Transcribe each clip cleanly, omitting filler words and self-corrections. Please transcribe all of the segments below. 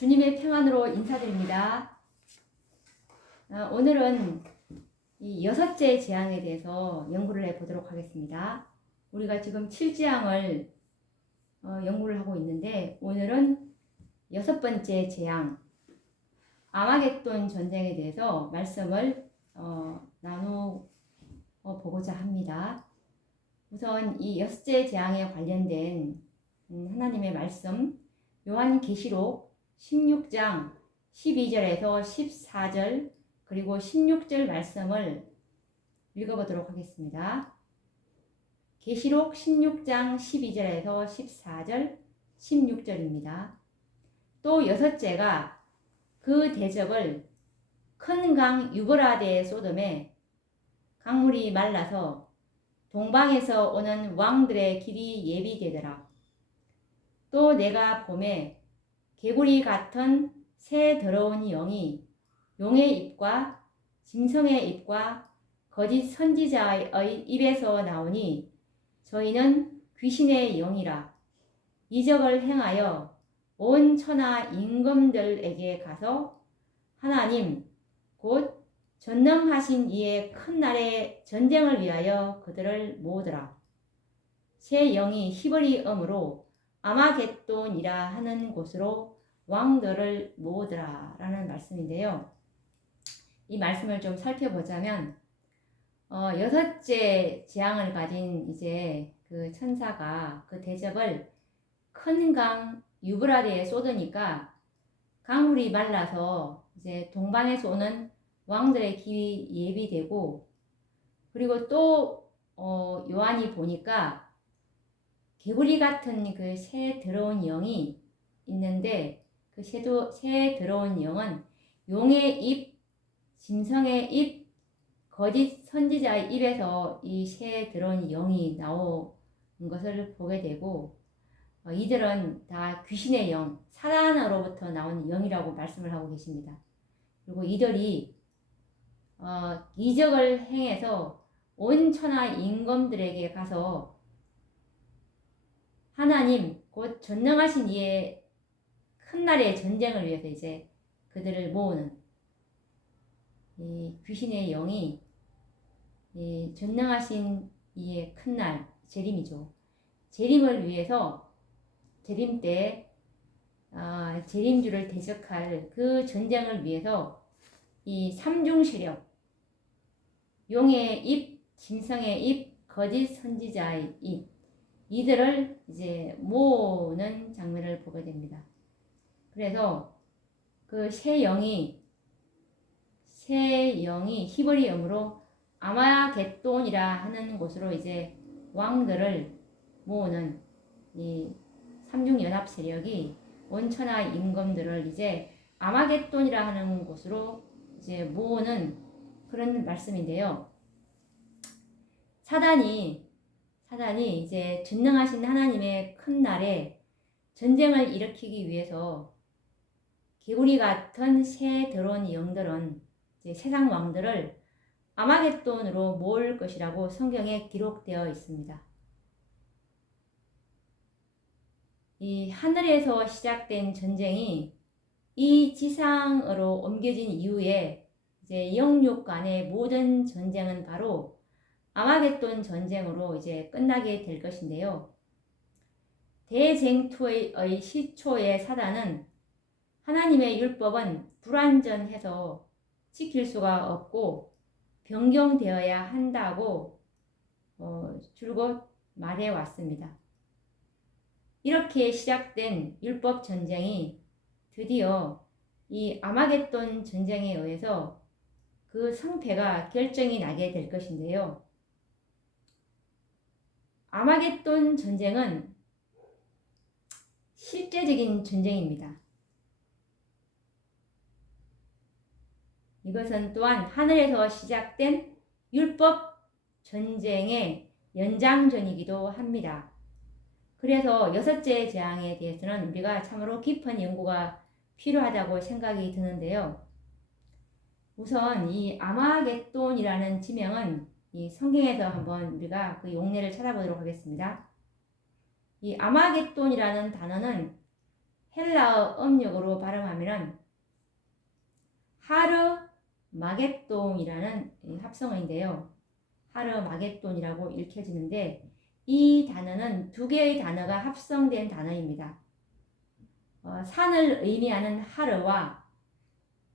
주님의 평안으로 인사드립니다. 오늘은 이 6째 재앙에 대해서 연구를 해보도록 하겠습니다. 우리가 지금 7재앙을 연구를 하고 있는데, 오늘은 6번째 재앙, 아마겟돈 전쟁에 대해서 말씀을 나눠보고자 합니다. 우선 이 6째 재앙에 관련된 하나님의 말씀, 요한계시록 16장 12절에서 14절 그리고 16절 말씀을 읽어보도록 하겠습니다. 계시록 16장 12절에서 14절 16절입니다. 또 6째가 그 대적을 큰 강 유브라데에 쏟음에 강물이 말라서 동방에서 오는 왕들의 길이 예비되더라. 또 내가 봄에 개구리 같은 새 더러운 영이 용의 입과 짐승의 입과 거짓 선지자의 입에서 나오니 저희는 귀신의 영이라. 이적을 행하여 온 천하 임금들에게 가서 하나님 곧 전능하신 이의 큰 날의 전쟁을 위하여 그들을 모으더라. 새 영이 히브리어로 아마겟돈이라 하는 곳으로 왕들을 모으더라 라는 말씀인데요. 이 말씀을 좀 살펴보자면 6째 재앙을 가진 이제 그 천사가 그 대접을 큰 강 유브라데에 쏟으니까 강물이 말라서 이제 동방에서 오는 왕들의 길이 예비되고, 그리고 또 요한이 보니까 개구리 같은 그 새 더러운 영이 있는데, 그 새 더러운 영은 용의 입, 짐승의 입, 거짓 선지자의 입에서 이 새 더러운 영이 나온 것을 보게 되고, 이들은 다 귀신의 영, 사단으로부터 나온 영이라고 말씀을 하고 계십니다. 그리고 이들이 이적을 행해서 온 천하 임금들에게 가서 하나님 곧 전능하신 이의 큰 날의 전쟁을 위해서 이제 그들을 모으는 이 귀신의 영이 이 전능하신 이의 큰 날, 재림이죠. 재림을 위해서 재림 때 재림주를 대적할 그 전쟁을 위해서 이 삼중 세력, 용의 입, 짐승의 입, 거짓 선지자의 입, 이들을 이제 모으는 장면을 보게 됩니다. 그래서 그 새 영이 히브리어로 아마겟돈이라 하는 곳으로 이제 왕들을 모으는 이 삼중연합 세력이 온천하 임금들을 이제 아마겟돈이라 하는 곳으로 이제 모으는 그런 말씀인데요. 사단이 이제 전능하신 하나님의 큰 날에 전쟁을 일으키기 위해서 개구리 같은 새 더러운 영들은 이제 세상 왕들을 아마겟돈으로 모을 것이라고 성경에 기록되어 있습니다. 이 하늘에서 시작된 전쟁이 이 지상으로 옮겨진 이후에 이제 영육 간의 모든 전쟁은 바로 아마겟돈 전쟁으로 이제 끝나게 될 것인데요. 대쟁투의 시초의 사단은 하나님의 율법은 불완전해서 지킬 수가 없고 변경되어야 한다고 줄곧 말해 왔습니다. 이렇게 시작된 율법 전쟁이 드디어 이 아마겟돈 전쟁에 의해서 그 승패가 결정이 나게 될 것인데요. 아마겟돈 전쟁은 실제적인 전쟁입니다. 이것은 또한 하늘에서 시작된 율법 전쟁의 연장전이기도 합니다. 그래서 6째 재앙에 대해서는 우리가 참으로 깊은 연구가 필요하다고 생각이 드는데요. 우선 이 아마겟돈이라는 지명은 이 성경에서 한번 우리가 그 용례를 찾아보도록 하겠습니다. 이 아마겟돈이라는 단어는 헬라어 음력으로 발음하면은 하르 마겟돈이라는 합성어인데요. 하르 마겟돈이라고 읽혀지는데 이 단어는 두 개의 단어가 합성된 단어입니다. 산을 의미하는 하르와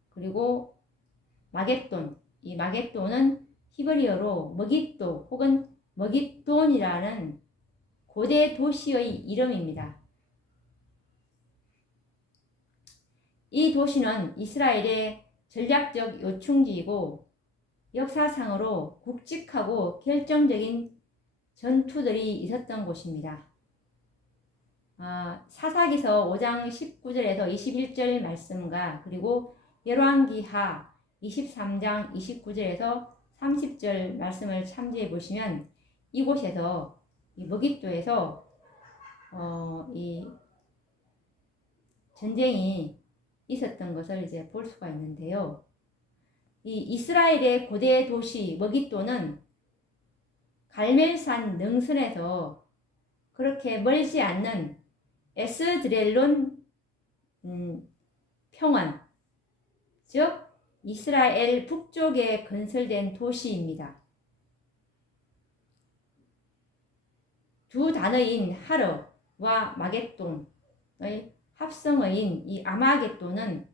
그리고 마겟돈, 이 마겟돈은 히브리어로 머깃도 혹은 머깃돈이라는 고대 도시의 이름입니다. 이 도시는 이스라엘의 전략적 요충지이고 역사상으로 굵직하고 결정적인 전투들이 있었던 곳입니다. 사사기서 5장 19절에서 21절 말씀과 그리고 열왕기하 23장 29절에서 30절 말씀을 참조해 보시면 이곳에서 이 머깃도에서 이 전쟁이 있었던 것을 이제 볼 수가 있는데요. 이 이스라엘의 고대 도시 머깃도는 갈멜산 능선에서 그렇게 멀지 않는 에스드렐론 평원, 즉 이스라엘 북쪽에 건설된 도시입니다. 두 단어인 하르와 마겟돈의 합성어인 이 아마겟돈은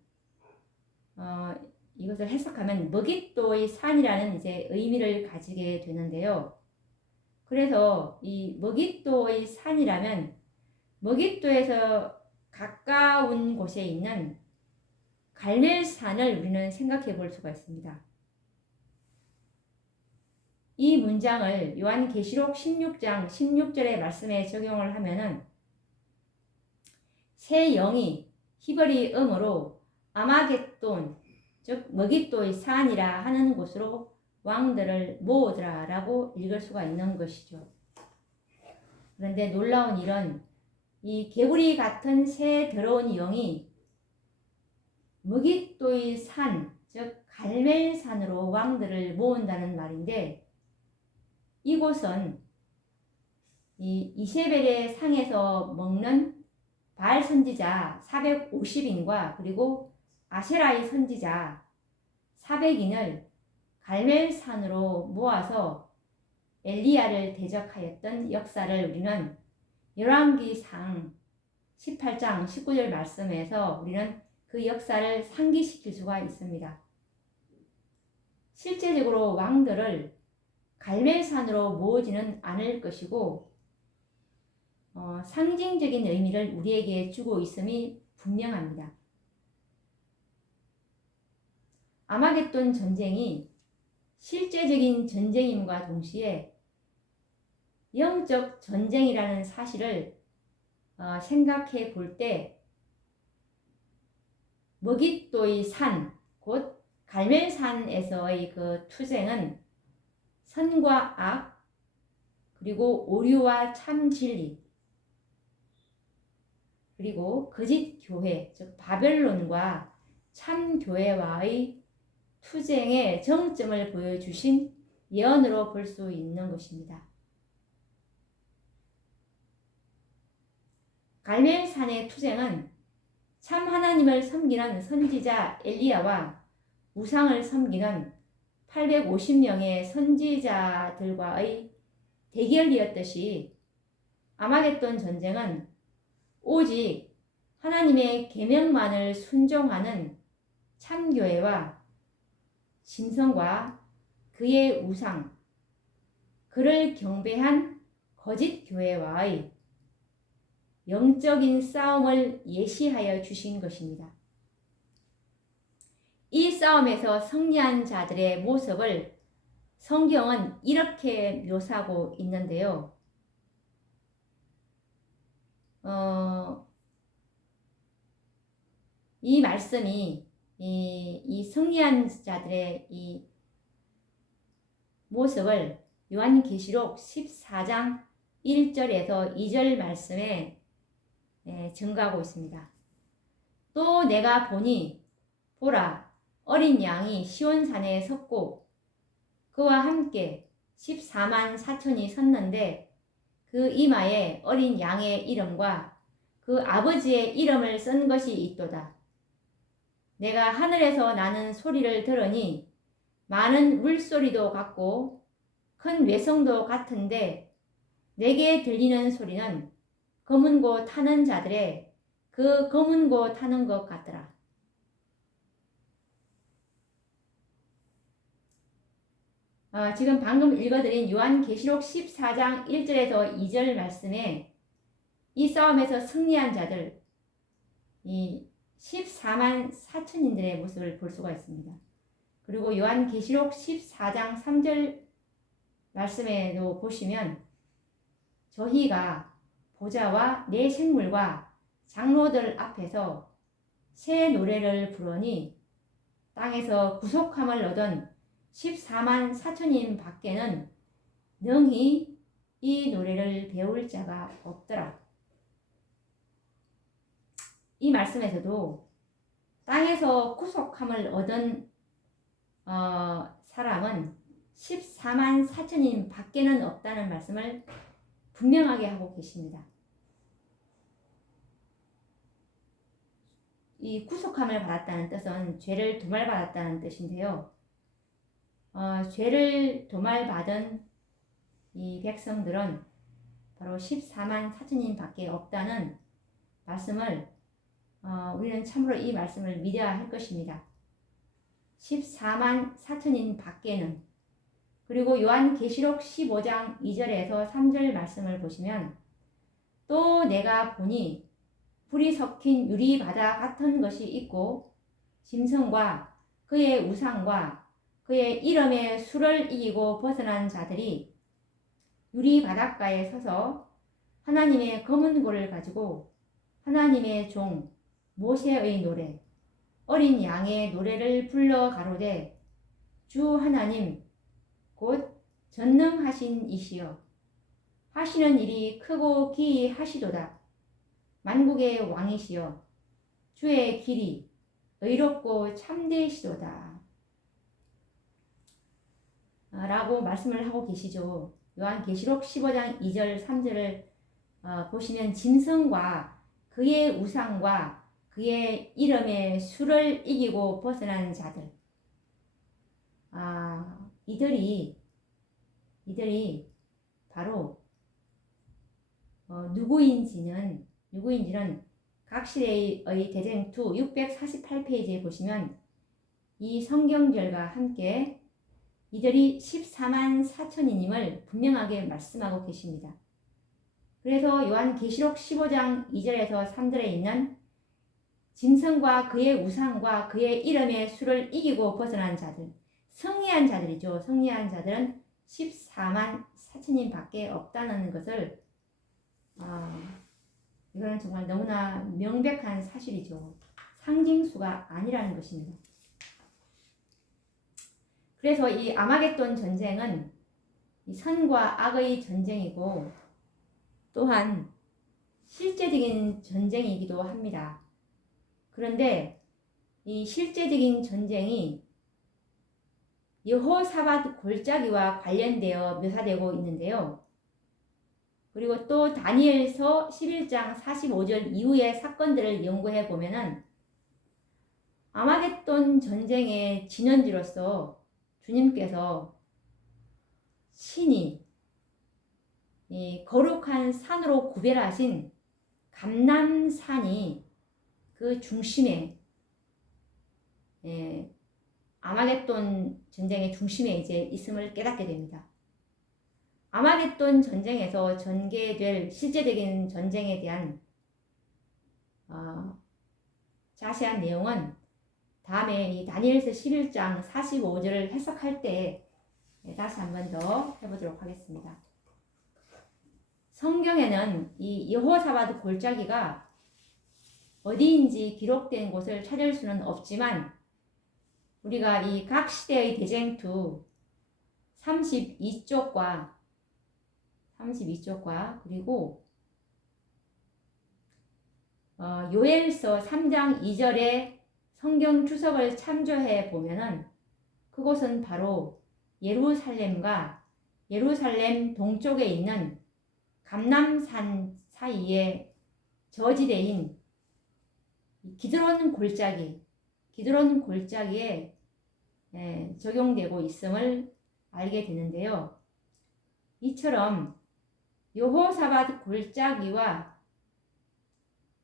이것을 해석하면 머깃도의 산이라는 이제 의미를 가지게 되는데요. 그래서 이 머깃도의 산이라면 머깃도에서 가까운 곳에 있는 갈멜산을 우리는 생각해 볼 수가 있습니다. 이 문장을 요한계시록 16장 16절의 말씀에 적용을 하면은 새 영이 히브리 음으로 아마겟돈, 즉 머깃도의 산이라 하는 곳으로 왕들을 모으더라 라고 읽을 수가 있는 것이죠. 그런데 놀라운 일은 이 개구리 같은 새 더러운 영이 머깃도의 산, 즉 갈멜산으로 왕들을 모은다는 말인데 이곳은 이 이세벨의 상에서 먹는 바알 선지자 450인과 그리고 아세라의 선지자 400인을 갈멜산으로 모아서 엘리야를 대적하였던 역사를 우리는 열왕기상 18장 19절 말씀에서 우리는 그 역사를 상기시킬 수가 있습니다. 실제적으로 왕들을 갈멜산으로 모으지는 않을 것이고 상징적인 의미를 우리에게 주고 있음이 분명합니다. 아마겟돈 전쟁이 실제적인 전쟁임과 동시에 영적 전쟁이라는 사실을 생각해 볼 때 머깃도의 산, 곧 갈멜산에서의 그 투쟁은 선과 악, 그리고 오류와 참 진리, 그리고 거짓 교회, 즉 바벨론과 참 교회와의 투쟁의 정점을 보여주신 예언으로 볼 수 있는 것입니다. 갈멜산의 투쟁은 참 하나님을 섬기는 선지자 엘리야와 우상을 섬기는 850명의 선지자들과의 대결이었듯이 아마겟돈 전쟁은 오직 하나님의 계명만을 순종하는 참교회와 짐승과 그의 우상, 그를 경배한 거짓 교회와의 영적인 싸움을 예시하여 주신 것입니다. 이 싸움에서 승리한 자들의 모습을 성경은 이렇게 묘사하고 있는데요. 이 말씀이 이 승리한 자들의 이 모습을 요한계시록 14장 1절에서 2절 말씀에 증가하고 있습니다. 또 내가 보니 보라 어린 양이 시온산에 섰고 그와 함께 14만 4천이 섰는데 그 이마에 어린 양의 이름과 그 아버지의 이름을 쓴 것이 있도다. 내가 하늘에서 나는 소리를 들으니 많은 물소리도 같고 큰 외성도 같은데 내게 들리는 소리는 검은 고 타는 자들의 그 검은 고 타는 것 같더라. 지금 방금 읽어드린 요한계시록 14장 1절에서 2절 말씀에 이 싸움에서 승리한 자들, 이 14만 4천인들의 모습을 볼 수가 있습니다. 그리고 요한계시록 14장 3절 말씀에도 보시면 저희가 보좌와 네 생물과 장로들 앞에서 새 노래를 부르니 땅에서 구속함을 얻은 14만 4천인 밖에는 능히 이 노래를 배울 자가 없더라. 이 말씀에서도 땅에서 구속함을 얻은 사람은 14만 4천인 밖에는 없다는 말씀을 분명하게 하고 계십니다. 이 구속함을 받았다는 뜻은 죄를 도말받았다는 뜻인데요. 죄를 도말받은 이 백성들은 바로 14만 4천인 밖에 없다는 말씀을 우리는 참으로 이 말씀을 믿어야 할 것입니다. 14만 4천인 밖에는. 그리고 요한계시록 15장 2절에서 3절 말씀을 보시면 또 내가 보니 불이 섞인 유리바다 같은 것이 있고 짐승과 그의 우상과 그의 이름의 수를 이기고 벗어난 자들이 유리바닷가에 서서 하나님의 검은 고를 가지고 하나님의 종 모세의 노래 어린 양의 노래를 불러 가로되 주 하나님 곧 전능하신 이시여 하시는 일이 크고 기이하시도다. 만국의 왕이시여 주의 길이 의롭고 참되시도다. 라고 말씀을 하고 계시죠. 요한계시록 15장 2절 3절을 보시면 짐승과 그의 우상과 그의 이름의 수를 이기고 벗어난 자들, 이들이 바로 누구인지는 각시대의 대쟁투 648페이지에 보시면 이 성경절과 함께 이들이 14만 4천인임을 분명하게 말씀하고 계십니다. 그래서 요한계시록 15장 2절에서 3절에 있는 짐승과 그의 우상과 그의 이름의 수를 이기고 벗어난 자들, 승리한 자들이죠. 승리한 자들은 14만 4천인 밖에 없다는 것을 이거는 정말 너무나 명백한 사실이죠. 상징수가 아니라는 것입니다. 그래서 이 아마겟돈 전쟁은 이 선과 악의 전쟁이고 또한 실제적인 전쟁이기도 합니다. 그런데 이 실제적인 전쟁이 여호사밧 골짜기와 관련되어 묘사되고 있는데요. 그리고 또 다니엘서 11장 45절 이후의 사건들을 연구해 보면은 아마겟돈 전쟁의 진원지로서 주님께서 신이 이 거룩한 산으로 구별하신 감람산이 그 중심에 아마겟돈 전쟁의 중심에 이제 있음을 깨닫게 됩니다. 아마겟돈 전쟁에서 전개될 실제적인 전쟁에 대한 자세한 내용은 다음에 이 다니엘서 11장 45절을 해석할 때 다시 한 번 더 해보도록 하겠습니다. 성경에는 이 여호사밧 골짜기가 어디인지 기록된 곳을 찾을 수는 없지만 우리가 이 각 시대의 대쟁투 32쪽과 그리고 요엘서 3장 2절의 성경 주석을 참조해 보면은 그곳은 바로 예루살렘과 예루살렘 동쪽에 있는 감람산 사이에 저지대인 기드론 골짜기에 적용되고 있음을 알게 되는데요. 이처럼 여호사밧 골짜기와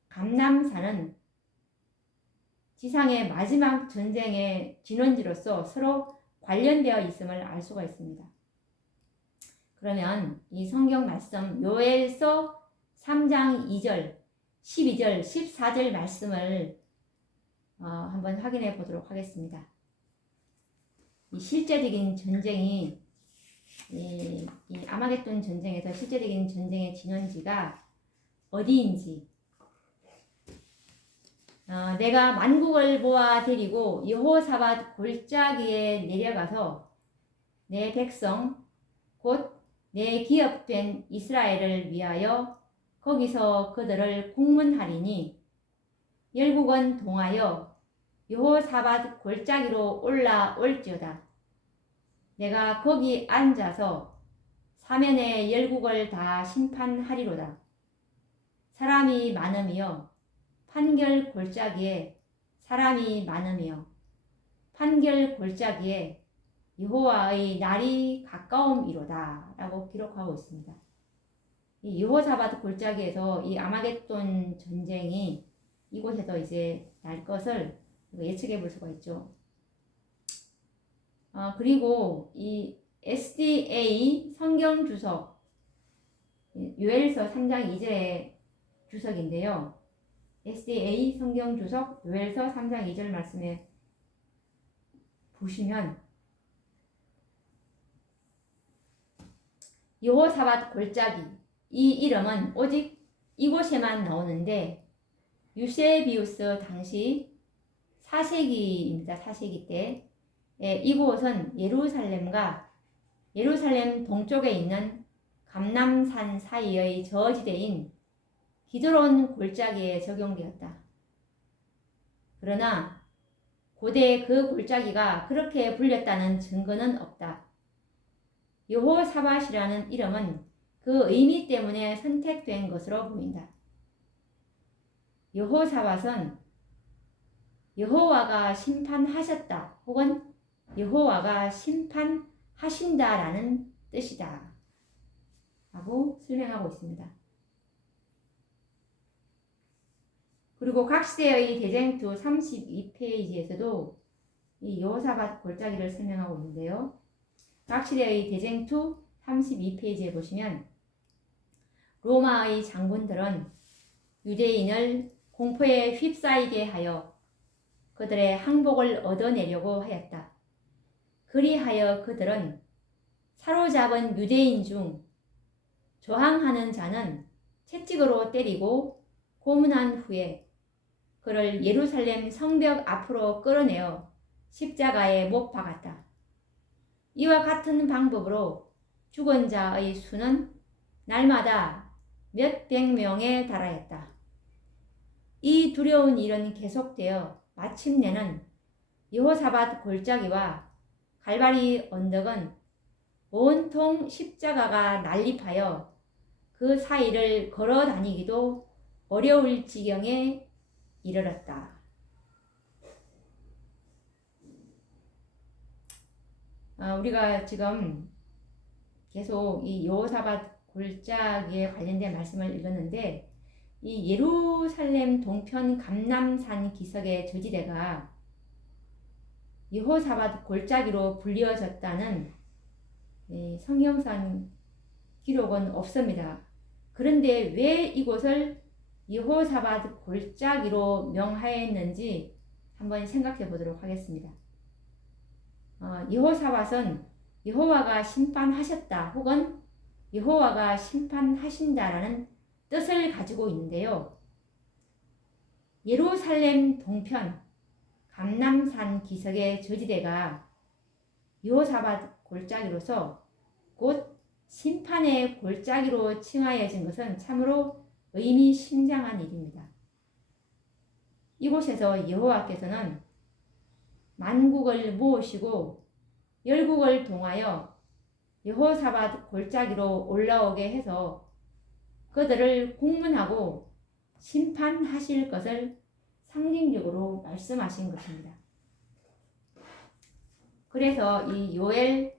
감람산은 지상의 마지막 전쟁의 진원지로서 서로 관련되어 있음을 알 수가 있습니다. 그러면 이 성경 말씀 요엘서 3장 2절, 12절, 14절 말씀을 한번 확인해 보도록 하겠습니다. 이 실제적인 전쟁이 이 아마겟돈 전쟁에서 실제적인 전쟁의 진원지가 어디인지, 내가 만국을 모아 데리고 여호사밧 골짜기에 내려가서 내 백성 곧 내 기업된 이스라엘을 위하여 거기서 그들을 국문하리니 열국은 동하여 여호사밧 골짜기로 올라올지어다. 내가 거기 앉아서 사면의 열국을 다 심판하리로다. 사람이 많으며 판결 골짜기에 사람이 많으며 판결 골짜기에 여호와의 날이 가까움이로다 라고 기록하고 있습니다. 이 여호사밧 골짜기에서 이 아마겟돈 전쟁이 이곳에서 이제 날 것을 예측해 볼 수가 있죠. 그리고 이 SDA 성경 주석 요엘서 3장 2절의 주석인데요. SDA 성경 주석 요엘서 3장 2절 말씀에 보시면 여호사밧 골짜기 이 이름은 오직 이곳에만 나오는데 유세비우스 당시 4세기입니다. 4세기 때 이곳은 예루살렘과 예루살렘 동쪽에 있는 감람산 사이의 저지대인 기드론 골짜기에 적용되었다. 그러나 고대 그 골짜기가 그렇게 불렸다는 증거는 없다. 여호사밧이라는 이름은 그 의미 때문에 선택된 것으로 보인다. 여호사밧은 여호와가 심판하셨다 혹은 여호와가 심판하신다라는 뜻이다 라고 설명하고 있습니다. 그리고 각 시대의 대쟁투 32페이지에서도 이 여호사밧 골짜기를 설명하고 있는데요. 각 시대의 대쟁투 32페이지에 보시면 로마의 장군들은 유대인을 공포에 휩싸이게 하여 그들의 항복을 얻어내려고 하였다. 그리하여 그들은 사로잡은 유대인 중 저항하는 자는 채찍으로 때리고 고문한 후에 그를 예루살렘 성벽 앞으로 끌어내어 십자가에 못 박았다. 이와 같은 방법으로 죽은 자의 수는 날마다 몇백 명에 달하였다. 이 두려운 일은 계속되어 마침내는 여호사밧 골짜기와 갈바리 언덕은 온통 십자가가 난립하여 그 사이를 걸어 다니기도 어려울 지경에 이르렀다. 우리가 지금 계속 이 여호사밧 골짜기에 관련된 말씀을 읽었는데 이 예루살렘 동편 감람산 기슭의 저지대가 여호사밧 골짜기로 불리어졌다는 성경상 기록은 없습니다. 그런데 왜 이곳을 여호사밧 골짜기로 명하였는지 한번 생각해 보도록 하겠습니다. 여호사밧은 여호와가 심판하셨다 혹은 여호와가 심판하신다라는 뜻을 가지고 있는데요. 예루살렘 동편 감람산 기슭의 저지대가 여호사밧 골짜기로서 곧 심판의 골짜기로 칭하여진 것은 참으로 의미심장한 일입니다. 이곳에서 여호와께서는 만국을 모으시고 열국을 동하여 여호사밧 골짜기로 올라오게 해서 그들을 국문하고 심판하실 것을 상징적으로 말씀하신 것입니다. 그래서 이 요엘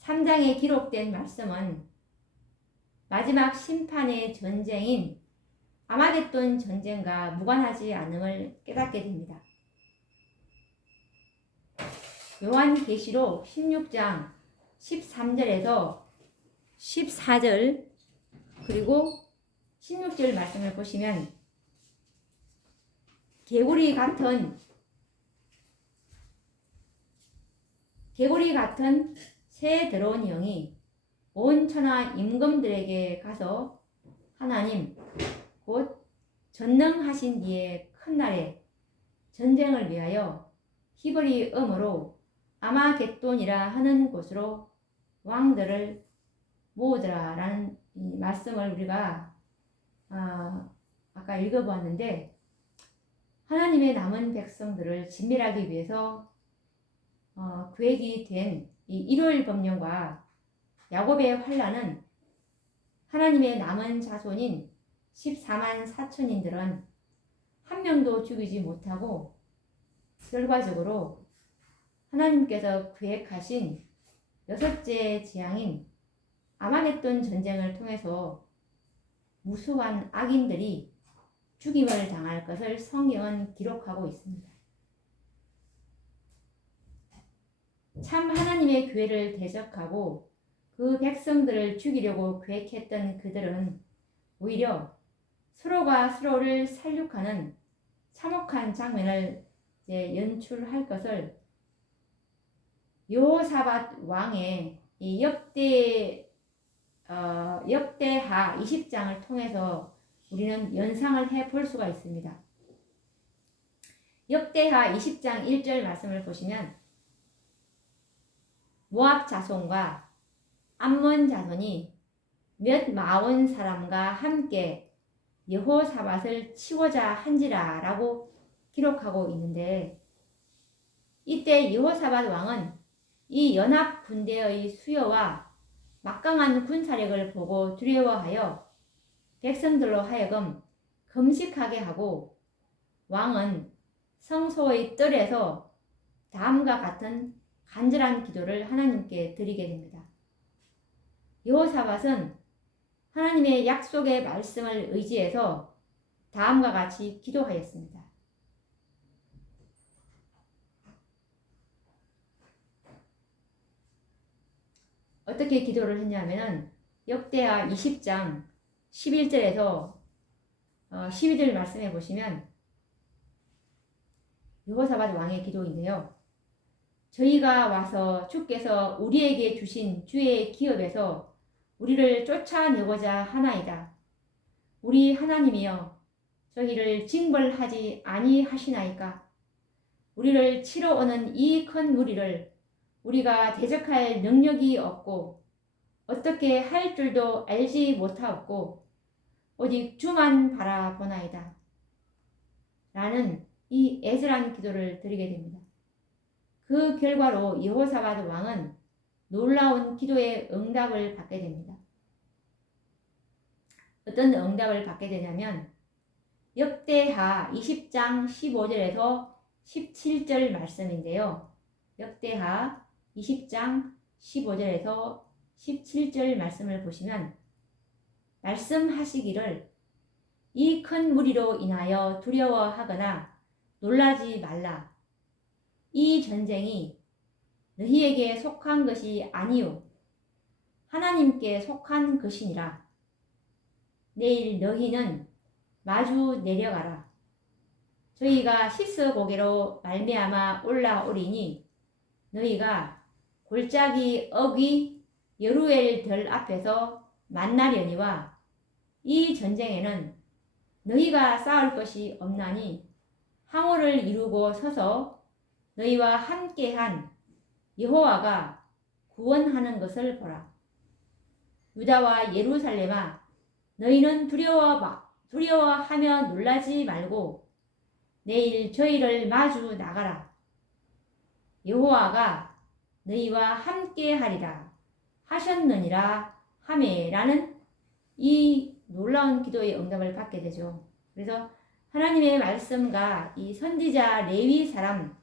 3장에 기록된 말씀은 마지막 심판의 전쟁인 아마겟돈 전쟁과 무관하지 않음을 깨닫게 됩니다. 요한계시록 16장 13절에서 14절 그리고 16절 말씀을 보시면 개구리 같은 새 들어온 영이 온 천하 임금들에게 가서 하나님 곧 전능하신 이의 큰 날에 전쟁을 위하여 히브리 음으로 아마겟돈이라 하는 곳으로 왕들을 모으더라 라는 이 말씀을 우리가 아까 읽어보았는데, 하나님의 남은 백성들을 진멸하기 위해서 계획이 된 이 일요일 법령과 야곱의 환란은 하나님의 남은 자손인 14만 4천인들은 한 명도 죽이지 못하고 결과적으로 하나님께서 계획하신 여섯째 재앙인 아마겟돈 전쟁을 통해서 무수한 악인들이 죽임을 당할 것을 성경은 기록하고 있습니다. 참 하나님의 교회를 대적하고 그 백성들을 죽이려고 계획했던 그들은 오히려 서로가 서로를 살육하는 참혹한 장면을 연출할 것을 여호사밧 왕의 이 역대하 20장을 통해서 우리는 연상을 해 볼 수가 있습니다. 역대하 20장 1절 말씀을 보시면 모압 자손과 암몬 자손이 몇 마흔 사람과 함께 여호사밧을 치고자 한지라 라고 기록하고 있는데, 이때 여호사밧 왕은 이 연합 군대의 수요와 막강한 군사력을 보고 두려워하여 백성들로 하여금 금식하게 하고, 왕은 성소의 뜰에서 다음과 같은 간절한 기도를 하나님께 드리게 됩니다. 여호사밧은 하나님의 약속의 말씀을 의지해서 다음과 같이 기도하였습니다. 어떻게 기도를 했냐면은 역대하 20장 11절에서 12절 말씀해 보시면 여호사밧 왕의 기도인데요. 저희가 와서 주께서 우리에게 주신 주의 기업에서 우리를 쫓아내고자 하나이다. 우리 하나님이여, 저희를 징벌하지 아니하시나이까? 우리를 치러 오는 이 큰 무리를 우리가 대적할 능력이 없고 어떻게 할 줄도 알지 못하옵고 오직 주만 바라보나이다 라는 이 애절한 기도를 드리게 됩니다. 그 결과로 여호사밧 왕은 놀라운 기도의 응답을 받게 됩니다. 어떤 응답을 받게 되냐면 역대하 20장 15절에서 17절 말씀인데요. 역대하 20장 15절에서 17절 말씀을 보시면 말씀하시기를 이 큰 무리로 인하여 두려워하거나 놀라지 말라. 이 전쟁이 너희에게 속한 것이 아니요 하나님께 속한 것이니라. 내일 너희는 마주 내려가라. 저희가 시스고개로 말미암아 올라오리니 너희가 골짜기 어귀 여루엘들 앞에서 만나려니와 이 전쟁에는 너희가 싸울 것이 없나니 항우를 이루고 서서 너희와 함께한 여호와가 구원하는 것을 보라. 유다와 예루살렘아, 너희는 두려워하며 놀라지 말고 내일 저희를 마주 나가라. 여호와가 너희와 함께하리라 하셨느니라 하메라는 이 놀라운 기도의 응답을 받게 되죠. 그래서 하나님의 말씀과 이 선지자 레위 사람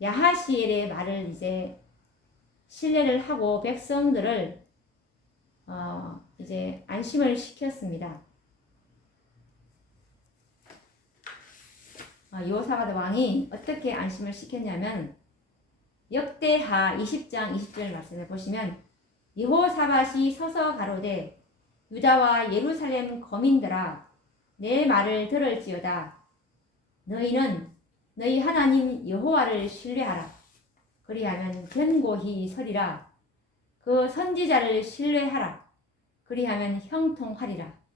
야하시엘의 말을 이제 신뢰를 하고 백성들을 이제 안심을 시켰습니다. 여호사밧 왕이 어떻게 안심을 시켰냐면 역대하 20장 20절 말씀에 보시면 여호사밧이 서서 가로되 유다와 예루살렘 거민들아 내 말을 들을지어다. 너희는 너희 하나님 여호와를 신뢰하라. 그리하면 견고히 서리라. 그 선지자를 신뢰하라. 그리하면 형통하리라.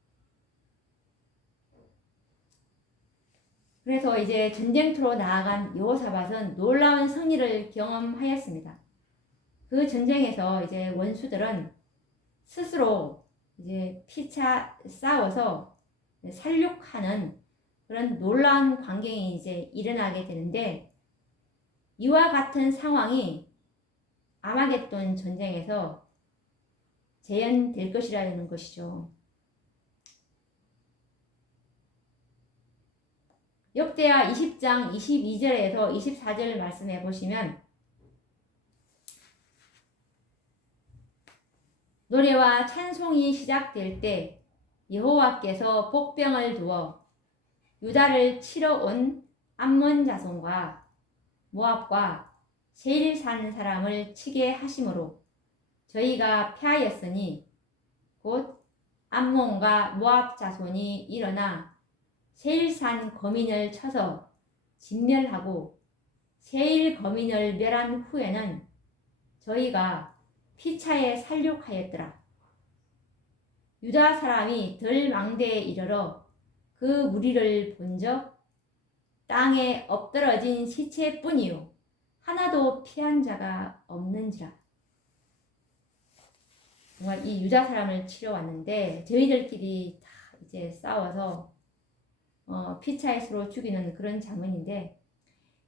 그래서 이제 전쟁터로 나아간 여호사밧은 놀라운 승리를 경험하였습니다. 그 전쟁에서 이제 원수들은 스스로 이제 피차 싸워서 살육하는 그런 놀라운 광경이 이제 일어나게 되는데, 이와 같은 상황이 아마겟돈 전쟁에서 재현될 것이라는 것이죠. 역대하 20장 22절에서 24절 말씀해 보시면 노래와 찬송이 시작될 때 여호와께서 복병을 두어 유다를 치러 온 암몬 자손과 모압과 세일 산 사람을 치게 하심으로 저희가 패하였으니 곧 암몬과 모압 자손이 일어나 세일산 거민을 쳐서 진멸하고 세일 거민을 멸한 후에는 저희가 피차에 살육하였더라. 유다 사람이 들망대에 이르러 그 무리를 본적 땅에 엎드러진 시체뿐이요 하나도 피한 자가 없는지라. 정말 이 유다 사람을 치러 왔는데 저희들끼리 다 이제 싸워서 피차에 서로 죽이는 그런 장면인데,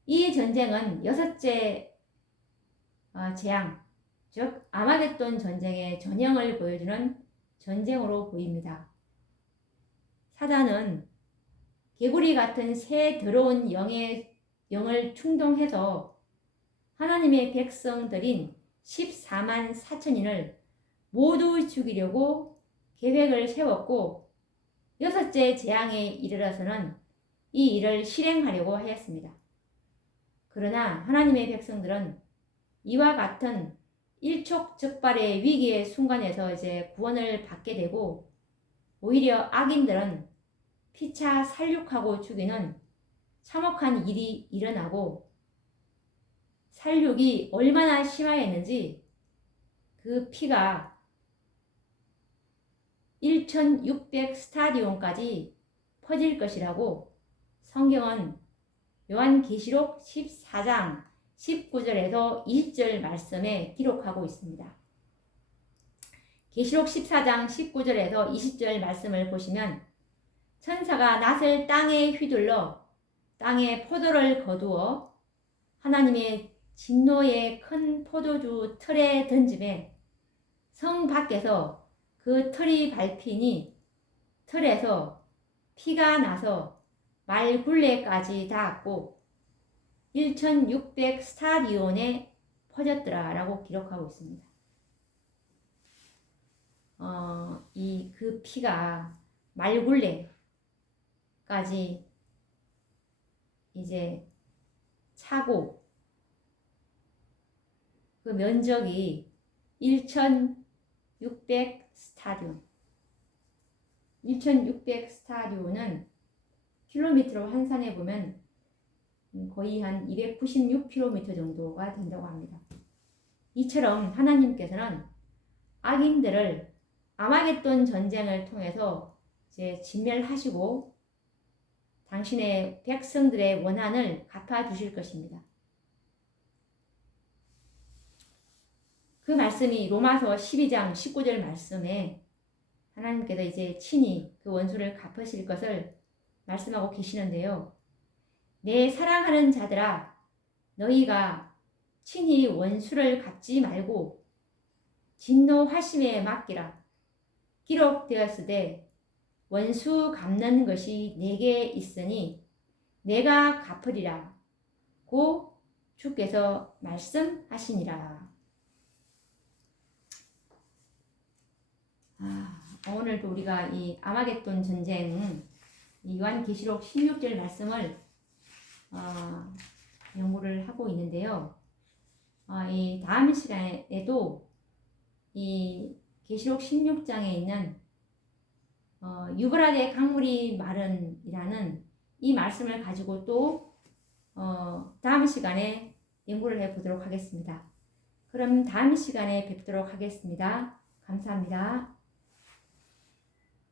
이 전쟁은 여섯째 재앙, 즉 아마겟돈 전쟁의 전형을 보여주는 전쟁으로 보입니다. 사단은 개구리 같은 새 더러운 영을 충동해서 하나님의 백성들인 14만 4천인을 모두 죽이려고 계획을 세웠고, 여섯째 재앙에 이르러서는 이 일을 실행하려고 하였습니다. 그러나 하나님의 백성들은 이와 같은 일촉즉발의 위기의 순간에서 이제 구원을 받게 되고, 오히려 악인들은 피차 살육하고 죽이는 참혹한 일이 일어나고, 살육이 얼마나 심하였는지 그 피가 1600 스타디온까지 퍼질 것이라고 성경은 요한계시록 14장 19절에서 20절 말씀에 기록하고 있습니다. 계시록 14장 19절에서 20절 말씀을 보시면 천사가 낫을 땅에 휘둘러 땅에 포도를 거두어 하나님의 진노의 큰 포도주 틀에 던짐에 성 밖에서 그 틀이 밟히니 틀에서 피가 나서 말굴레까지 닿았고 1600 스타디온에 퍼졌더라 라고 기록하고 있습니다. 그 피가 말굴레까지 이제 차고 그 면적이 1600 스타디온. 1600 스타디온은 킬로미터로 환산해 보면 거의 한 296km 정도가 된다고 합니다. 이처럼 하나님께서는 악인들을 아마겟돈 전쟁을 통해서 이제 진멸하시고 당신의 백성들의 원한을 갚아 주실 것입니다. 그 말씀이 로마서 12장 19절 말씀에 하나님께서 이제 친히 그 원수를 갚으실 것을 말씀하고 계시는데요. 내 사랑하는 자들아, 너희가 친히 원수를 갚지 말고 진노하심에 맡기라. 기록되었으되 원수 갚는 것이 내게 있으니 내가 갚으리라 고 주께서 말씀하시니라. 오늘도 우리가 이 아마겟돈 전쟁 이 요한계시록 16절 말씀을 연구를 하고 있는데요. 이 다음 시간에도 이 계시록 16장에 있는 유브라데 강물이 마른이라는 이 말씀을 가지고 또 다음 시간에 연구를 해보도록 하겠습니다. 그럼 다음 시간에 뵙도록 하겠습니다. 감사합니다.